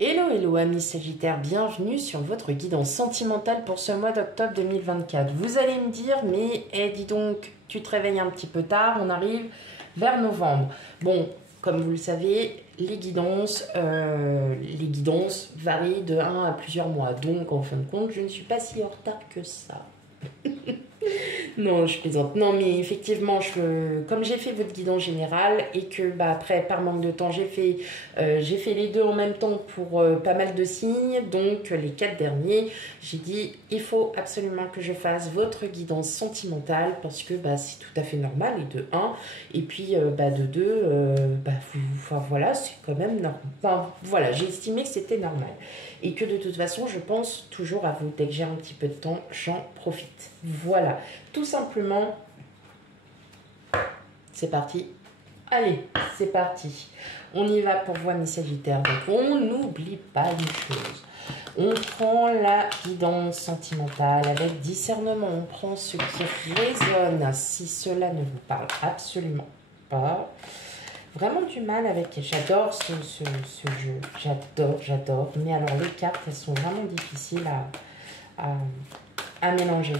Hello, hello amis Sagittaires, bienvenue sur votre guidance sentimentale pour ce mois d'octobre 2024. Vous allez me dire, mais dis donc, tu te réveilles un petit peu tard, on arrive vers novembre. Bon, comme vous le savez, les guidances varient de 1 à plusieurs mois. Donc, en fin de compte, je ne suis pas si en retard que ça. Non, je plaisante. Non, mais effectivement, comme j'ai fait votre guidance générale et que après, par manque de temps, j'ai fait les deux en même temps pour pas mal de signes. Donc, les 4 derniers, j'ai dit, il faut absolument que je fasse votre guidance sentimentale parce que c'est tout à fait normal, et de 1. Et puis, de 2, voilà, c'est quand même normal. Enfin, voilà, j'ai estimé que c'était normal. Et que de toute façon, je pense toujours à vous. Dès que j'ai un petit peu de temps, j'en profite. Voilà, tout simplement, c'est parti. Allez, c'est parti. On y va pour voir mes Sagittaires. Donc, on n'oublie pas une chose. On prend la guidance sentimentale avec discernement. On prend ce qui résonne. Si cela ne vous parle absolument pas, vraiment du mal avec... J'adore ce jeu. J'adore. Mais alors, les cartes, elles sont vraiment difficiles à mélanger.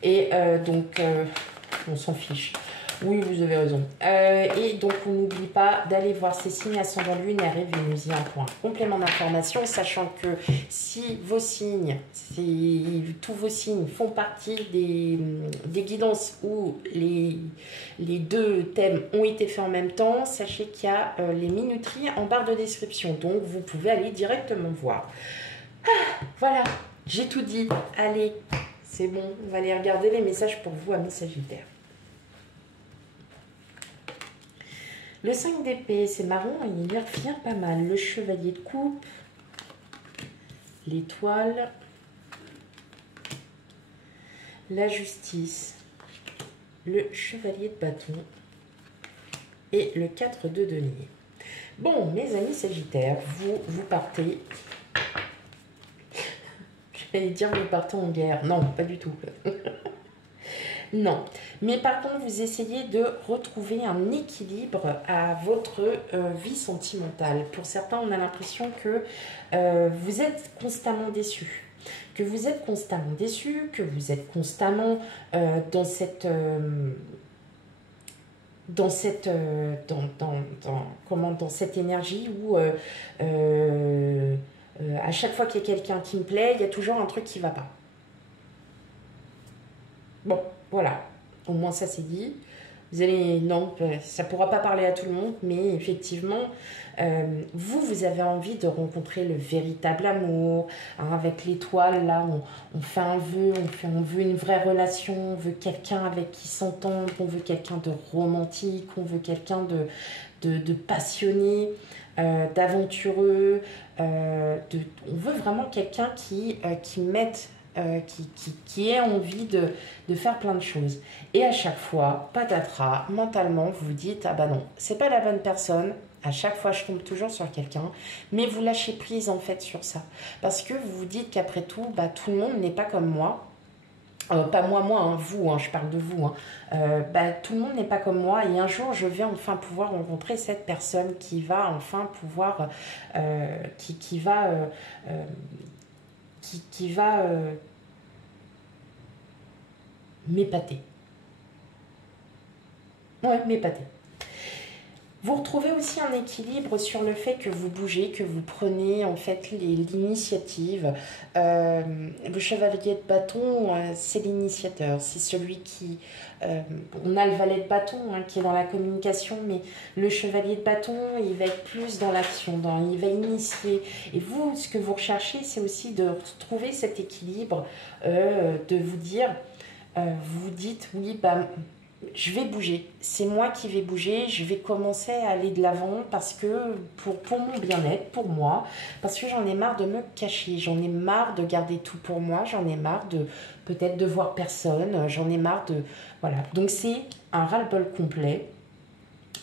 Et donc, on s'en fiche. Oui, vous avez raison. Et donc, on n'oublie pas d'aller voir ces signes ascendant lunaire et vénusien pour un complément d'information, sachant que si vos signes, tous vos signes font partie des guidances où les deux thèmes ont été faits en même temps, sachez qu'il y a les minuteries en barre de description. Donc, vous pouvez aller directement voir. Voilà, j'ai tout dit. Allez, c'est bon, on va aller regarder les messages pour vous, amis Sagittaires. Le 5 d'épée, c'est marrant, il y revient pas mal. Le chevalier de coupe, l'étoile, la justice, le chevalier de bâton et le 4 de denier. Bon, mes amis Sagittaires, vous partez... J'allais dire vous partez en guerre. Non, pas du tout. Non. Mais par contre, vous essayez de retrouver un équilibre à votre vie sentimentale. Pour certains, on a l'impression que vous êtes constamment déçus. Que vous êtes constamment déçus, que vous êtes constamment dans cette énergie où à chaque fois qu'il y a quelqu'un qui me plaît, il y a toujours un truc qui ne va pas. Bon, voilà. Au moins, ça c'est dit. Vous allez... Non, ça ne pourra pas parler à tout le monde, mais effectivement, vous avez envie de rencontrer le véritable amour. Hein, avec l'étoile, là, on fait un vœu, on veut une vraie relation, on veut quelqu'un avec qui s'entendre, on veut quelqu'un de romantique, on veut quelqu'un de passionné, d'aventureux. On veut vraiment quelqu'un qui mette... qui ait envie de faire plein de choses. Et à chaque fois, patatras, mentalement, vous vous dites, ah bah non, c'est pas la bonne personne. À chaque fois, je tombe toujours sur quelqu'un, mais vous lâchez prise en fait sur ça. Parce que vous vous dites qu'après tout, tout le monde n'est pas comme moi. Pas moi, hein, vous, hein, je parle de vous. Hein. Tout le monde n'est pas comme moi et un jour, je vais enfin pouvoir rencontrer cette personne qui va enfin pouvoir... qui va m'épater. Ouais, m'épater. Vous retrouvez aussi un équilibre sur le fait que vous bougez, que vous prenez en fait l'initiative. Le chevalier de bâton, c'est l'initiateur, c'est celui qui... on a le valet de bâton qui est dans la communication, mais le chevalier de bâton, il va être plus dans l'action, il va initier. Et vous, ce que vous recherchez, c'est aussi de trouver cet équilibre, de vous dire, vous vous dites, oui, je vais bouger, c'est moi qui vais bouger, je vais commencer à aller de l'avant parce que pour mon bien-être, pour moi, parce que j'en ai marre de me cacher, j'en ai marre de garder tout pour moi, j'en ai marre de peut-être de voir personne, j'en ai marre de... Voilà, donc c'est un ras-le-bol complet.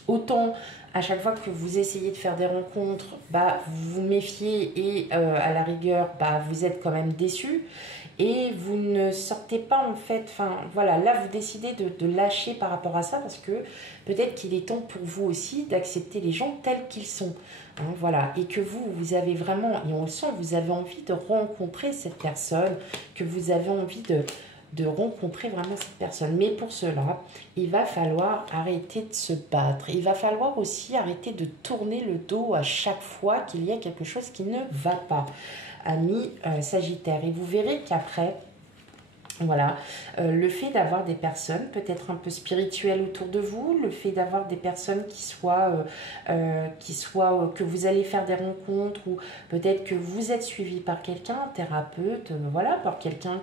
Autant à chaque fois que vous essayez de faire des rencontres, vous vous méfiez et à la rigueur, vous êtes quand même déçu. et vous ne sortez pas en fait, enfin voilà, là vous décidez de lâcher par rapport à ça parce que peut-être qu'il est temps pour vous aussi d'accepter les gens tels qu'ils sont. Hein, voilà, et que vous avez vraiment, et on le sent, vous avez envie de rencontrer cette personne, que vous avez envie de rencontrer vraiment cette personne. Mais pour cela, il va falloir arrêter de se battre. Il va falloir aussi arrêter de tourner le dos à chaque fois qu'il y a quelque chose qui ne va pas. Ami Sagittaire. Et vous verrez qu'après, voilà, le fait d'avoir des personnes peut-être un peu spirituelles autour de vous, le fait d'avoir des personnes que vous allez faire des rencontres ou peut-être que vous êtes suivi par quelqu'un, un thérapeute, voilà, par quelqu'un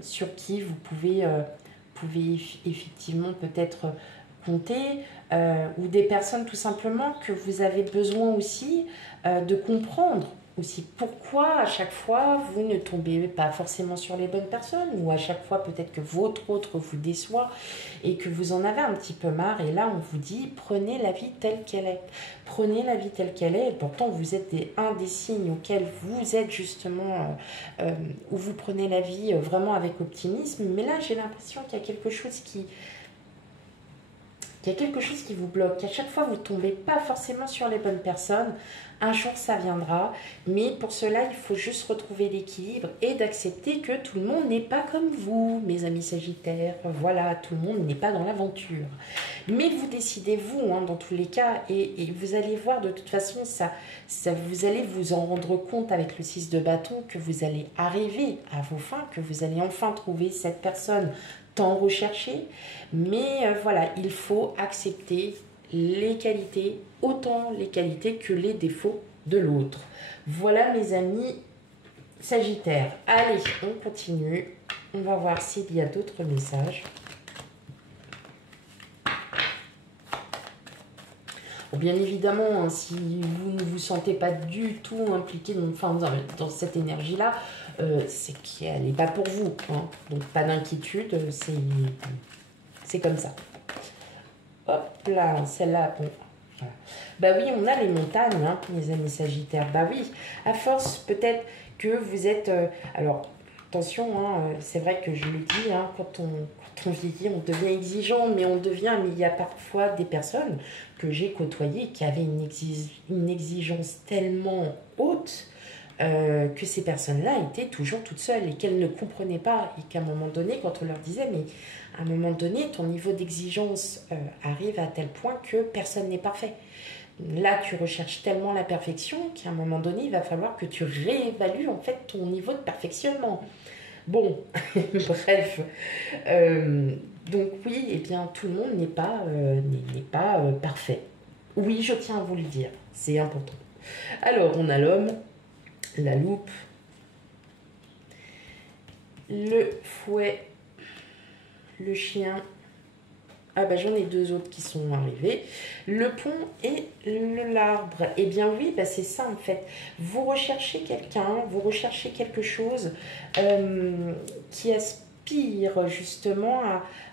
sur qui vous pouvez effectivement peut-être compter, ou des personnes tout simplement que vous avez besoin aussi de comprendre aussi pourquoi à chaque fois vous ne tombez pas forcément sur les bonnes personnes ou à chaque fois peut-être que votre autre vous déçoit et que vous en avez un petit peu marre et là on vous dit prenez la vie telle qu'elle est, prenez la vie telle qu'elle est et pourtant vous êtes un des signes auxquels vous êtes justement où vous prenez la vie vraiment avec optimisme, mais là j'ai l'impression qu'il y a quelque chose qui vous bloque, qu'à chaque fois vous ne tombez pas forcément sur les bonnes personnes. Un jour ça viendra, mais pour cela il faut juste retrouver l'équilibre et d'accepter que tout le monde n'est pas comme vous, mes amis Sagittaires. Voilà, tout le monde n'est pas dans l'aventure. Mais vous décidez vous, hein, dans tous les cas, et vous allez voir de toute façon, vous allez vous en rendre compte avec le 6 de bâton que vous allez arriver à vos fins, que vous allez enfin trouver cette personne tant recherchée. Mais voilà, il faut accepter les qualités, autant les qualités que les défauts de l'autre. Voilà mes amis Sagittaires. Allez, on continue. On va voir s'il y a d'autres messages. Bon, bien évidemment, hein, si vous ne vous sentez pas du tout impliqué dans cette énergie-là, c'est qu'elle n'est pas pour vous. Hein. Donc pas d'inquiétude, c'est comme ça. Hop là, celle-là, bon. Voilà. Bah oui, on a les montagnes, hein, les amis Sagittaires. Bah oui, à force, peut-être que vous êtes... alors, attention, hein, c'est vrai que je le dis, hein, quand on vieillit, on devient exigeant, mais il y a parfois des personnes que j'ai côtoyées qui avaient une exigence tellement haute que ces personnes-là étaient toujours toutes seules et qu'elles ne comprenaient pas et qu'à un moment donné, quand on leur disait, mais à un moment donné, ton niveau d'exigence arrive à tel point que personne n'est parfait. Là, tu recherches tellement la perfection qu'à un moment donné, il va falloir que tu réévalues en fait ton niveau de perfectionnement. Bon, bref. Donc oui, eh bien, tout le monde n'est pas parfait. Oui, je tiens à vous le dire, c'est important. Alors, on a l'homme, la loupe, le fouet, le chien. Ah bah j'en ai deux autres qui sont arrivés. Le pont et l'arbre. Eh bien oui, bah c'est ça en fait. Vous recherchez quelqu'un, vous recherchez quelque chose qui aspire justement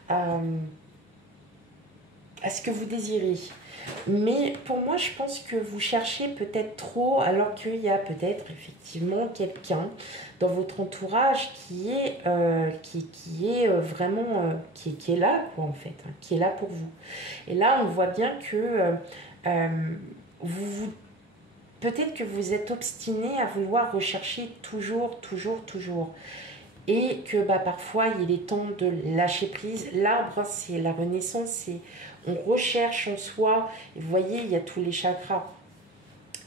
à ce que vous désirez. Mais pour moi, je pense que vous cherchez peut-être trop, alors qu'il y a peut-être effectivement quelqu'un dans votre entourage qui est vraiment qui est là, quoi, en fait, hein, qui est là pour vous. Et là, on voit bien que peut-être que vous êtes obstiné à vouloir rechercher toujours. Et que parfois, il est temps de lâcher prise. L'arbre, c'est la renaissance, on recherche en soi, et vous voyez, il y a tous les chakras.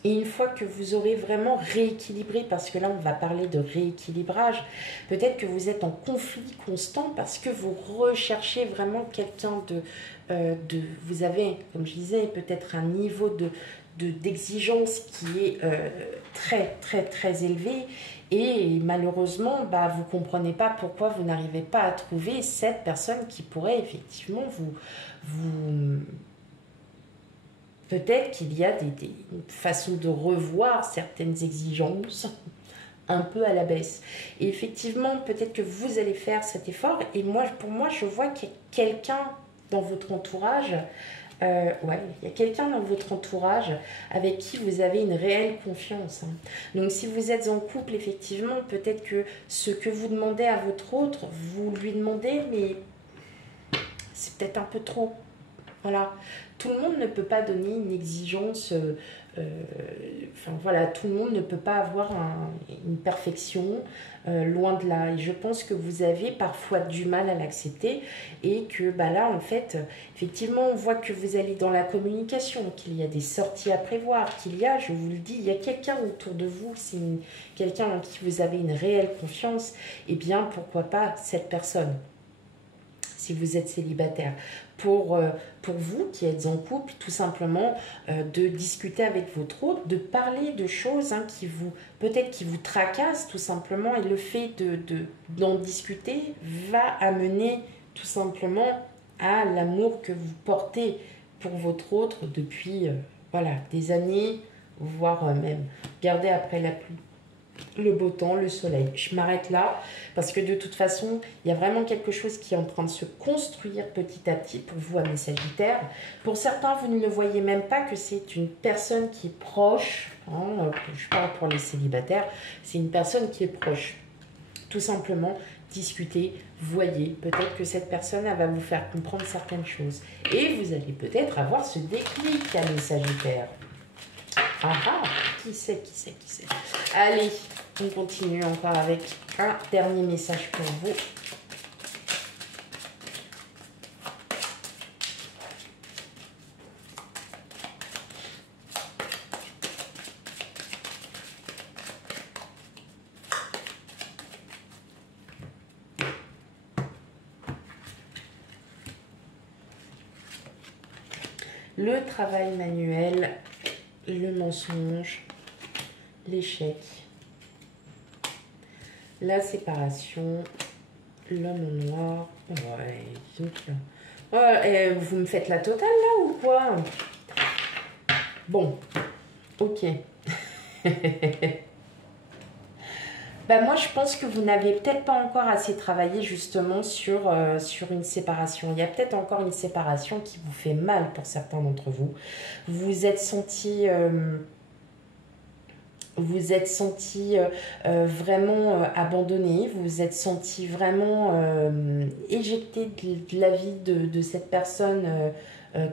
Et une fois que vous aurez vraiment rééquilibré, parce que là, on va parler de rééquilibrage, peut-être que vous êtes en conflit constant parce que vous recherchez vraiment quelqu'un vous avez, comme je disais, peut-être un niveau d'exigence qui est très élevé. Et malheureusement, vous ne comprenez pas pourquoi vous n'arrivez pas à trouver cette personne qui pourrait effectivement vous peut-être qu'il y a des façons de revoir certaines exigences un peu à la baisse. Et effectivement, peut-être que vous allez faire cet effort. Et pour moi, je vois qu'il y a quelqu'un dans votre entourage Ouais, il y a quelqu'un dans votre entourage avec qui vous avez une réelle confiance, hein. Donc si vous êtes en couple, effectivement, peut-être que ce que vous demandez à votre autre, vous lui demandez, mais c'est peut-être un peu trop. Voilà. Tout le monde ne peut pas donner une exigence. Enfin voilà, tout le monde ne peut pas avoir une perfection, loin de là. Et je pense que vous avez parfois du mal à l'accepter et que bah là, en fait, effectivement, on voit que vous allez dans la communication, qu'il y a des sorties à prévoir, qu'il y a, je vous le dis, il y a quelqu'un autour de vous, c'est quelqu'un en qui vous avez une réelle confiance, et bien pourquoi pas cette personne si vous êtes célibataire. Pour vous qui êtes en couple, tout simplement, de discuter avec votre autre, de parler de choses hein, qui vous, peut-être qui vous tracassent tout simplement, et le fait d'en discuter va amener tout simplement à l'amour que vous portez pour votre autre depuis voilà, des années, voire même garder après la pluie le beau temps, le soleil. Je m'arrête là parce que de toute façon, il y a vraiment quelque chose qui est en train de se construire petit à petit pour vous, amis Sagittaires. Pour certains, vous ne le voyez même pas que c'est une personne qui est proche. Hein, je parle pour les célibataires. C'est une personne qui est proche. Tout simplement, discuter, voyez. Peut-être que cette personne, elle va vous faire comprendre certaines choses. Et vous allez peut-être avoir ce déclic, amis Sagittaires. Ah ah, qui sait. Allez, on continue encore avec un dernier message pour vous. Le travail manuel, le mensonge, l'échec, la séparation, l'homme en noir. Ouais, donc là. Ouais, vous me faites la totale là ou quoi? Bon, ok. Ben moi, je pense que vous n'avez peut-être pas encore assez travaillé justement sur une séparation. Il y a peut-être encore une séparation qui vous fait mal pour certains d'entre vous. Vous êtes senti... vous êtes senti vraiment abandonné, vous vous êtes senti vraiment éjecté de la vie de cette personne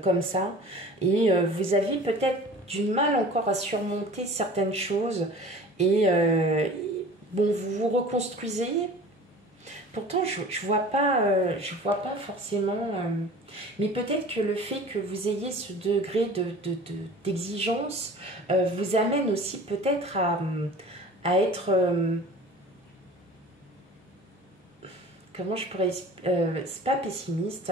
comme ça. Et vous avez peut-être du mal encore à surmonter certaines choses. Et bon, vous vous reconstruisez. Pourtant, je vois pas forcément... mais peut-être que le fait que vous ayez ce degré d'exigence vous amène aussi peut-être à être... comment je pourrais... c'est pas pessimiste,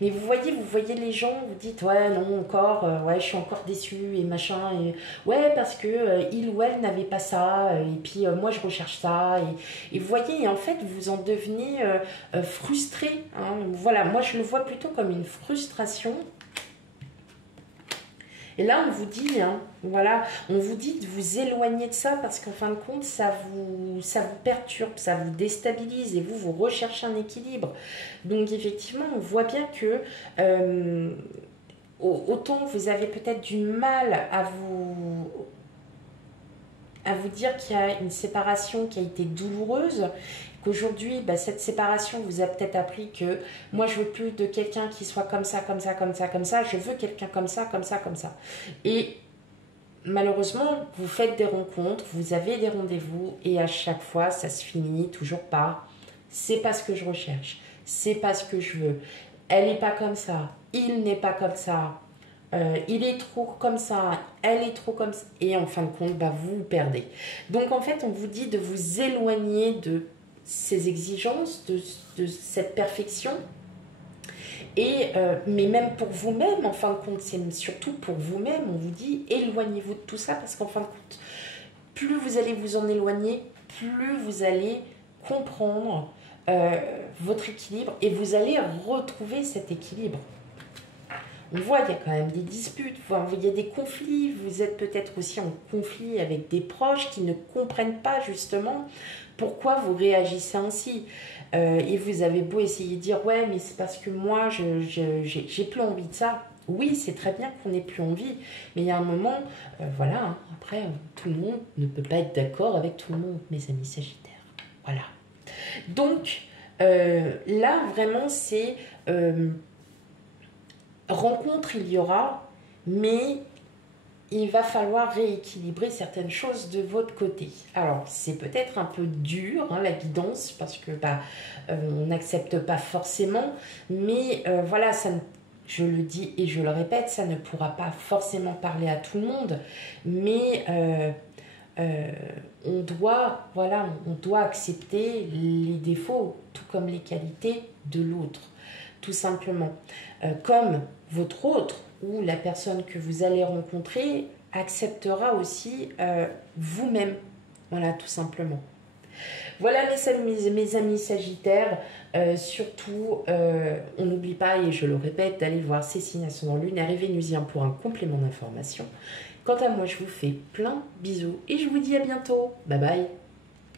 mais vous voyez les gens, vous dites, ouais, non, encore, ouais, je suis encore déçue et machin, et ouais, parce que il ou elle n'avait pas ça, et puis moi, je recherche ça, et vous voyez, et en fait, vous en devenez frustré, hein. Voilà, moi, je le vois plutôt comme une frustration. Et là, on vous dit, hein, voilà, on vous dit de vous éloigner de ça parce qu'en fin de compte, ça vous perturbe, ça vous déstabilise et vous recherchez un équilibre. Donc, effectivement, on voit bien que autant vous avez peut-être du mal à vous dire qu'il y a une séparation qui a été douloureuse, qu'aujourd'hui, bah, cette séparation vous a peut-être appris que moi, je veux plus de quelqu'un qui soit comme ça, comme ça, comme ça, comme ça. Je veux quelqu'un comme ça, comme ça, comme ça. Et malheureusement, vous faites des rencontres, vous avez des rendez-vous et à chaque fois, ça se finit toujours par « c'est pas ce que je recherche, c'est pas ce que je veux, elle n'est pas comme ça, il n'est pas comme ça ». Il est trop comme ça, elle est trop comme ça, et en fin de compte, bah, vous vous perdez. Donc en fait, on vous dit de vous éloigner de ces exigences, de cette perfection, et, mais même pour vous-même, en fin de compte, c'est surtout pour vous-même, on vous dit éloignez-vous de tout ça, parce qu'en fin de compte, plus vous allez vous en éloigner, plus vous allez comprendre votre équilibre, et vous allez retrouver cet équilibre. On voit qu'il y a quand même des disputes, il y a des conflits, vous êtes peut-être aussi en conflit avec des proches qui ne comprennent pas justement pourquoi vous réagissez ainsi. Et vous avez beau essayer de dire « ouais, mais c'est parce que moi, j'ai plus envie de ça ». Oui, c'est très bien qu'on n'ait plus envie, mais il y a un moment, voilà, hein, après, tout le monde ne peut pas être d'accord avec tout le monde, mes amis Sagittaires. Voilà. Donc, là, vraiment, c'est rencontre, il y aura, mais il va falloir rééquilibrer certaines choses de votre côté. Alors, c'est peut-être un peu dur, hein, la guidance, parce que on n'accepte pas forcément, mais voilà, je le dis et je le répète, ça ne pourra pas forcément parler à tout le monde, mais on doit accepter les défauts, tout comme les qualités de l'autre, tout simplement. Comme votre autre ou la personne que vous allez rencontrer acceptera aussi vous-même. Voilà, tout simplement. Voilà mes amis Sagittaires, surtout on n'oublie pas, et je le répète, d'aller voir ces signes ascendant lunaire et vénusien pour un complément d'information. Quant à moi, je vous fais plein bisous et je vous dis à bientôt. Bye bye.